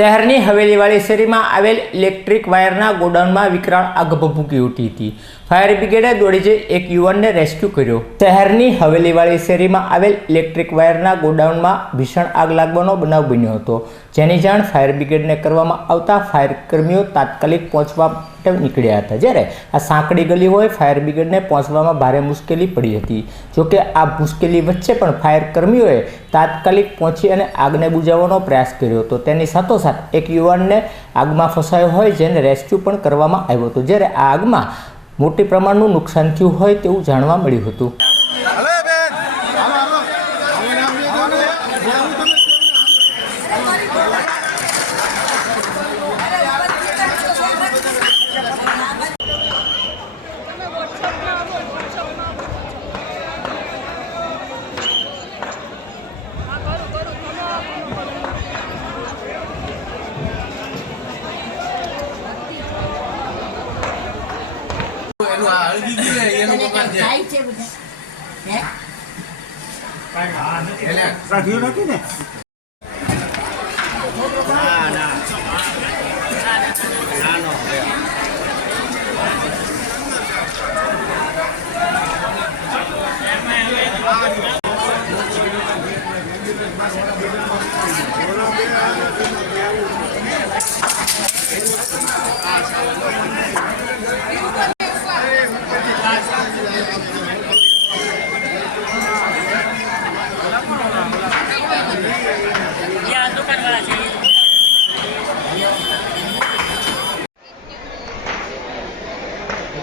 શહેરની હવેલીવાળી શેરીમાં આવેલ ઇલેક્ટ્રિક વાયરના ગોડાઉનમાં વિકરાળ આગ ભભૂકી ઉઠી હતી. ફાયર બ્રિગેડે દોડી જઈ એક યુવાનને રેસ્ક્યુ કર્યો. શહેરની હવેલીવાળી શેરીમાં આવેલ ઇલેક્ટ્રિક વાયરના ગોડાઉનમાં ભીષણ આગ લાગવાનો બનાવ બન્યો હતો. જેની જાણ ફાયર બ્રિગેડને કરવામાં આવતા ફાયર કર્મીઓ તાત્કાલિક પહોંચવા માટે નીકળ્યા હતા. જ્યારે આ સાંકડી ગલી હોય ફાયર બ્રિગેડને પહોંચવામાં ભારે મુશ્કેલી પડી હતી. જોકે આ મુશ્કેલી વચ્ચે પણ ફાયર કર્મીઓએ તાત્કાલિક પહોંચી અને આગને બુજાવવાનો પ્રયાસ કર્યો હતો. તેની સાથોસાથ એક યુવાનને આગમાં ફસાયો હોય, જેને રેસ્ક્યુ પણ કરવામાં આવ્યો હતો. જ્યારે આ આગમાં મોટી પ્રમાણનું નુકસાન થયું હોય તેવું જાણવા મળ્યું હતું. એનું આ હળગી ગયું ને એનું મકાન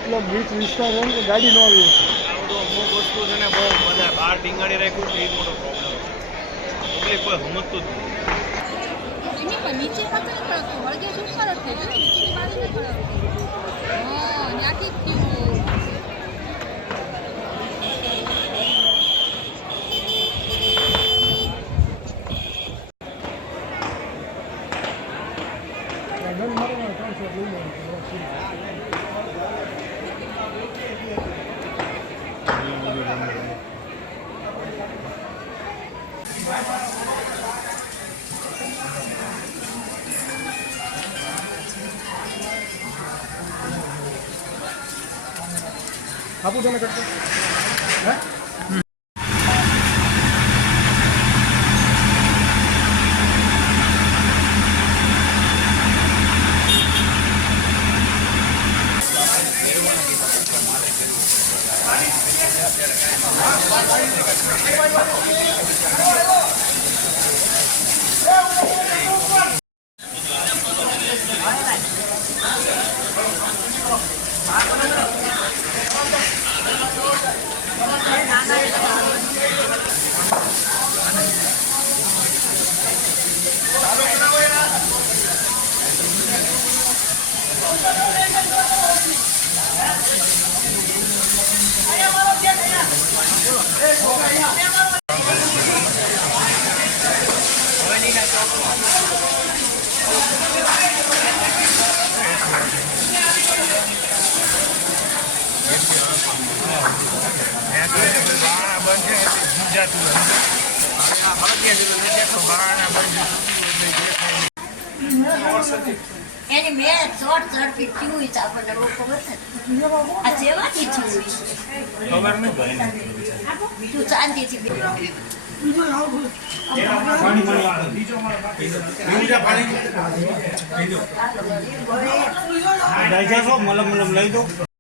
એટલો બીચ વિસ્તાર છે કે ગાડી ન આવી અમુક વસ્તુ છે ને બહુ મજા બહાર ટીંગાડી રાખ્યું છે એ મોટો પ્રોબ્લેમ છે પબ્લિક કોઈ સમજતું જ પણ નીચે પડતું વળગે શું સરસ છે નીચેની બાજુ નથી પડતું હા ત્યાંથી જ થયું આપું તમે કરશો હે બારણા બંધ છે એટલે ગુંજાતું હોય. હવે આ હળગે છે એટલે દેખો બારણા બંધ છે. એની મેં શોર્ટ સર્કિટ થયું છે આપણને બહુ ખબર આ થયું છે. તું શાંતિથી લઈ દો.